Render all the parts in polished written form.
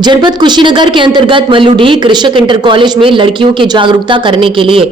जनपद कुशीनगर के अंतर्गत मल्लूडीह कृषक इंटर कॉलेज में लड़कियों की जागरूकता करने के लिए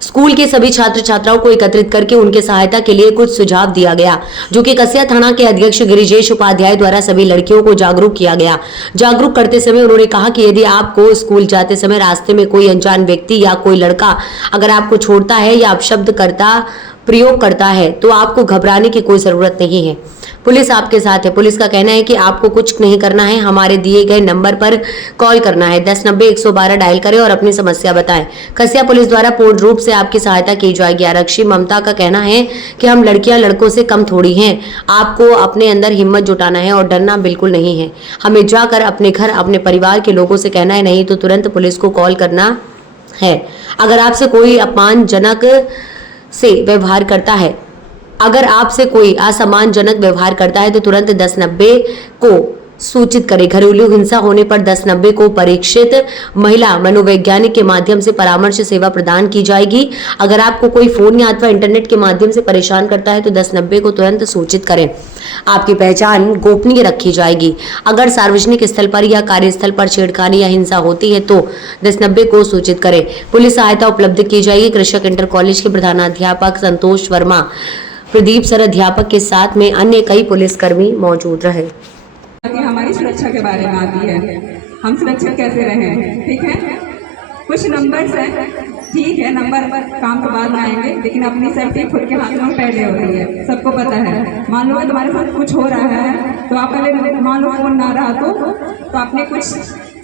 स्कूल के सभी छात्र छात्राओं को एकत्रित करके उनके सहायता के लिए कुछ सुझाव दिया गया, जो कि कसिया थाना के अध्यक्ष गिरिजेश उपाध्याय द्वारा सभी लड़कियों को जागरूक किया गया। जागरूक करते समय उन्होंने कहा कि यदि आपको स्कूल जाते समय रास्ते में कोई अनजान व्यक्ति या कोई लड़का अगर आपको छोड़ता है या अपशब्द करता प्रयोग करता है तो आपको घबराने की कोई जरूरत नहीं है। पुलिस आपके साथ है। पुलिस का कहना है कि आपको कुछ नहीं करना है, हमारे दिए गए नंबर पर कॉल करना है, 1090-112 डायल करें और अपनी समस्या बताएं। कसिया पुलिस द्वारा पूर्ण रूप से आपकी सहायता की जाएगी। आरक्षी ममता का कहना है कि हम लड़कियां लड़कों से कम थोड़ी हैं, आपको अपने अंदर हिम्मत जुटाना है और डरना बिल्कुल नहीं है। हमें जाकर अपने घर अपने परिवार के लोगों से कहना है, नहीं तो तुरंत पुलिस को कॉल करना है। अगर आपसे कोई अपमानजनक से व्यवहार करता है, अगर आपसे कोई असम्मानजनक व्यवहार करता है तो तुरंत 1090 को सूचित करें। घरेलू हिंसा होने पर 1090 को परीक्षित महिला मनोवैज्ञानिक के माध्यम से परामर्श सेवा प्रदान की जाएगी। अगर आपको कोई फोन या अथवा इंटरनेट के माध्यम से परेशान करता है तो 1090 को तुरंत सूचित करें। आपकी पहचान गोपनीय रखी जाएगी। अगर सार्वजनिक स्थल पर या कार्यस्थल पर छेड़खानी या हिंसा होती है तो 1090 को सूचित करें। पुलिस सहायता उपलब्ध की जाएगी। कृषक इंटर कॉलेज के प्रधानाध्यापक संतोष वर्मा, प्रदीप सर अध्यापक के साथ में अन्य कई पुलिसकर्मी मौजूद रहे। हमारी सुरक्षा के बारे में आती है, हम सुरक्षित कैसे रहें। ठीक है, कुछ नंबर्स हैं, ठीक है नंबर काम के बाद में आएंगे, लेकिन अपनी सेफ्टी खुद के हाथ में पहले होती है, सबको पता है। मान लो तुम्हारे साथ कुछ हो रहा है तो आप पहले, मान लो फोन ना रहा तो आपने कुछ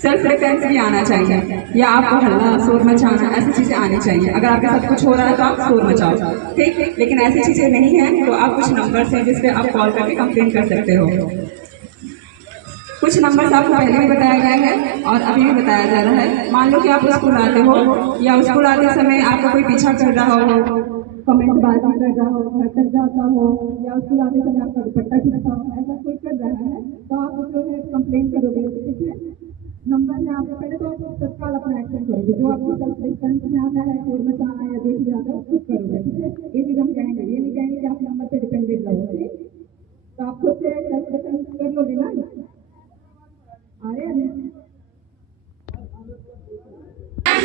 सेल्फ डिफेंस भी आना चाहिए, या आपको हल्ला शोर मचाना, ऐसी चीजें आनी चाहिए। अगर आपके साथ कुछ हो रहा है तो आप शोर मचाओ, ठीक। लेकिन ऐसी चीजें नहीं है तो आप कुछ नंबर्स हैं जिसपे आप कॉल करके कंप्लेन कर सकते हो। कुछ नंबर्स आपको पहले भी बताया गया है और अभी भी बताया जा रहा है। मान लो कि आप स्कूल आते हो या स्कूल आते समय आपका कोई पीछा कर रहा हो, कमेंटबाजी कर रहा हो, घर तक जाता हो, या स्कूल आते समय आपका दुपट्टा खींचता हो, ऐसा कोई कर रहा है तो आप जो है कंप्लेन करोगे। ठीक है, नंबर है आपको, पहले तो आप तत्काल अपना एक्शन करोगे, जो आपको सेल्फ डिफेंस में आता है, शोर मचाना या जो भी आता है खुद करोगे। ठीक है, ये चीज हम कहेंगे, ये नहीं कहेंगे कि आप नंबर पे डिपेंडेंट रहोगे, तो आप खुद से सेल्फ डिफेंस कर लोगे ना।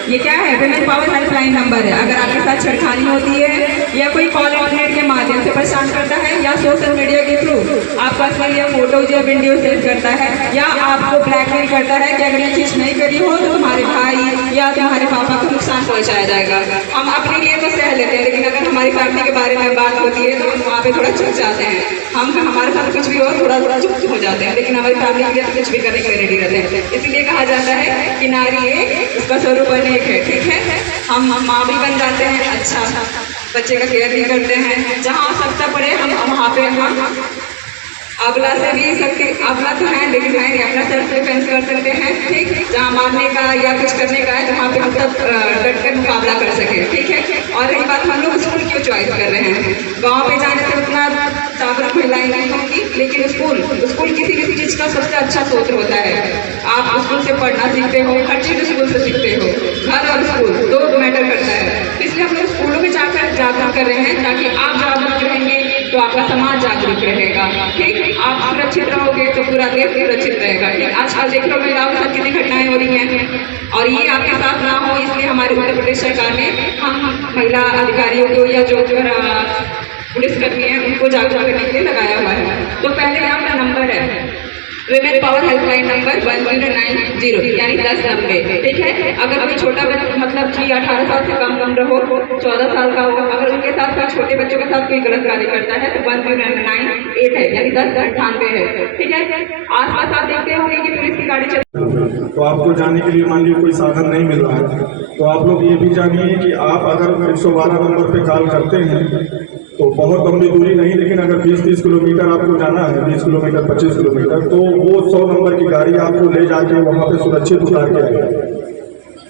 ये क्या है? विमेन पावर हेल्पलाइन नंबर है। अगर आपके साथ छेड़खानी होती है या कोई कॉल इंटरनेट के माध्यम से परेशान करता है या सोशल मीडिया के थ्रू आपका असली या फोटोज या वीडियो शेयर करता है या आपको ब्लैकमेल करता है कि अगर ये चीज नहीं करी हो तो तुम्हारे भाई या तुम्हारे पापा को नुकसान पहुंचाया जाएगा, हम अपने लिए तो सह लेते हैं, लेकिन अगर हमारी फैमिली के बारे में बात होती है तो हम वहाँ पे थोड़ा चुप जाते हैं। हम हमारे साथ कुछ भी हो थोड़ा चुप हो जाते हैं, लेकिन हमारी फैमिली के लिए कुछ भी करने के लिए रेडी रहते हैं। इसीलिए कहा जाता है कि नारी एक, उसका स्वरूप अनेक है। ठीक है, हम माँ भी बन जाते हैं, अच्छा बच्चे का केयर भी करते हैं। जहाँ आवश्यकता पड़े हम वहाँ पे हम अबला से भी सकते, अबला तो है लेकिन है अपना सेल्फ डिफेंस कर सकते हैं। ठीक, जहाँ मारने का या कुछ करने का है वहाँ पे हम सब डट कर मुकाबला कर सके। ठीक है, और रही बात हम लोग स्कूल क्यों चॉइस कर रहे हैं, गाँव पे जाने से उतना जागरूक महिलाएं नहीं होंगी, लेकिन स्कूल किसी भी चीज का सबसे अच्छा स्रोत होता है। आप स्कूल से पढ़ना सीखते हो, हर चीज स्कूल से सीखते हो, घर और स्कूल दो मैटर करता है। इसलिए हम लोग स्कूलों में जाकर जागरूक कर रहे हैं, ताकि आप जागरूक रहेंगे तो आपका समाज जागरूक रहेगा। ठीक, आप सुरक्षित रहोगे तो पूरा देश सुरक्षित रहेगा। ठीक, आजकल देख लो महिलाओं के साथ कितनी घटनाएं हो रही हैं और ये आपके साथ ना हो, इसलिए हमारे उत्तर प्रदेश सरकार ने हम महिला अधिकारियों को या जो पुलिसकर्मी हैं उनको जागरूक करने के लिए लगाया हुआ है। तो पहले यहाँ का नंबर है विमेन पावर हेल्पलाइन नंबर 1090 यानी 1090। ठीक है, अगर कोई छोटा बच्चा मतलब कि 18 साल से कम रहो, 14 साल का हो, अगर उनके साथ कोई छोटे बच्चों के साथ कोई गलत कार्य करता है तो 1098 है यानी 1098 है। ठीक है, आसपास आप देखते होंगे कि पुलिस की गाड़ी चल, तो आपको जाने के लिए मान लीजिए कोई साधन नहीं मिल रहा है तो आप लोग ये भी जानिए कि आप अगर 112 नंबर पे कॉल करते हैं तो बहुत लंबी दूरी नहीं, लेकिन अगर 20-30 किलोमीटर आपको जाना है, 20 किलोमीटर 25 किलोमीटर, तो वो 100 नंबर की गाड़ी आपको ले जाके वहाँ पे सुरक्षित उतार के आएगी।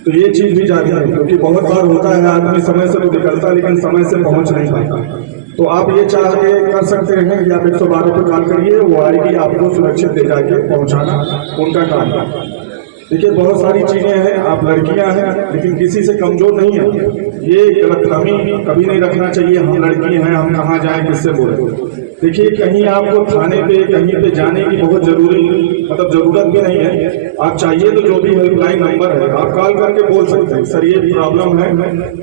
तो ये चीज़ भी जानिए, क्योंकि बहुत बार होता है आदमी समय से तो निकलता लेकिन समय से पहुँच नहीं पाता। तो आप ये चाह के कर सकते हैं कि आप 112 पर कॉल करिए, वो आएगी आपको सुरक्षित ले जाके पहुँचाना उनका काम है। देखिए बहुत सारी चीजें हैं, आप लड़कियां हैं लेकिन किसी से कमजोर नहीं है, ये गलतफहमी कभी नहीं रखना चाहिए। हम लड़की हैं, हम कहाँ जाएं, किससे बोले। देखिए कहीं आपको थाने पे कहीं पे जाने की बहुत जरूरत भी नहीं है। आप चाहिए तो जो भी हेल्पलाइन नंबर है आप कॉल करके बोल सकते हैं, सर ये प्रॉब्लम है।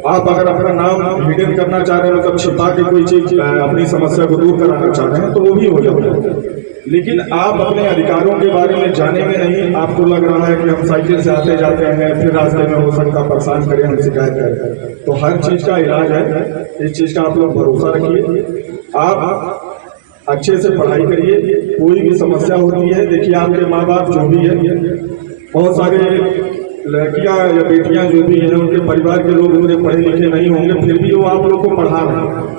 आप अगर अपना नाम हिडन करना चाह रहे हैं, मतलब छिपा के कोई चीज अपनी समस्या को दूर कराना चाह रहे हैं तो वो भी हो जाता है। लेकिन आप अपने अधिकारों के बारे में जानेंगे नहीं। आपको लग रहा है कि हम साइकिल से आते जाते हैं, फिर रास्ते में हो सकता परेशान करें, हम शिकायत करें। तो हर चीज का इलाज है, इस चीज का आप लोग भरोसा रखिए। आप अच्छे से पढ़ाई करिए, कोई भी समस्या होती है, देखिए आपके माँ बाप जो भी है, बहुत सारे लड़कियां या बेटियां जो भी हैं उनके परिवार के लोग उन्हें पढ़े लिखे नहीं होंगे, फिर भी वो आप लोग को पढ़ा रहे हैं।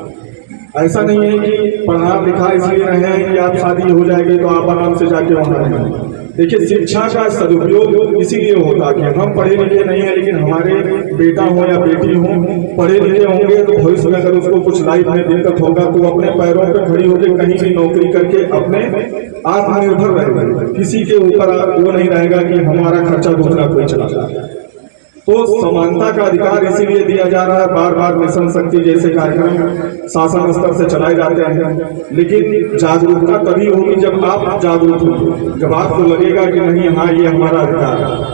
ऐसा नहीं है कि पढ़ा लिखा इसलिए रहे हैं कि आप शादी हो जाएगी तो आप आराम से जाके वहां रहेंगे। देखिए शिक्षा का सदुपयोग इसीलिए होता है कि हम पढ़े लिखे नहीं है लेकिन हमारे बेटा हो या बेटी हो पढ़े लिखे होंगे तो भविष्य में अगर उसको कुछ लाइफ में दिक्कत होगा तो अपने पैरों पर खड़ी होकर कहीं भी नौकरी करके अपने आत्मनिर्भर रहेगा, किसी के ऊपर वो नहीं रहेगा कि हमारा खर्चा दूसरा कोई चलाता है। तो समानता का अधिकार इसीलिए दिया जा रहा है। बार बार मिशन शक्ति जैसे कार्यक्रम शासन स्तर से चलाए जाते हैं, लेकिन जागरूकता तभी होगी जब आप जागरूक होंगे, जब आपको लगेगा कि नहीं हाँ ये हमारा अधिकार है।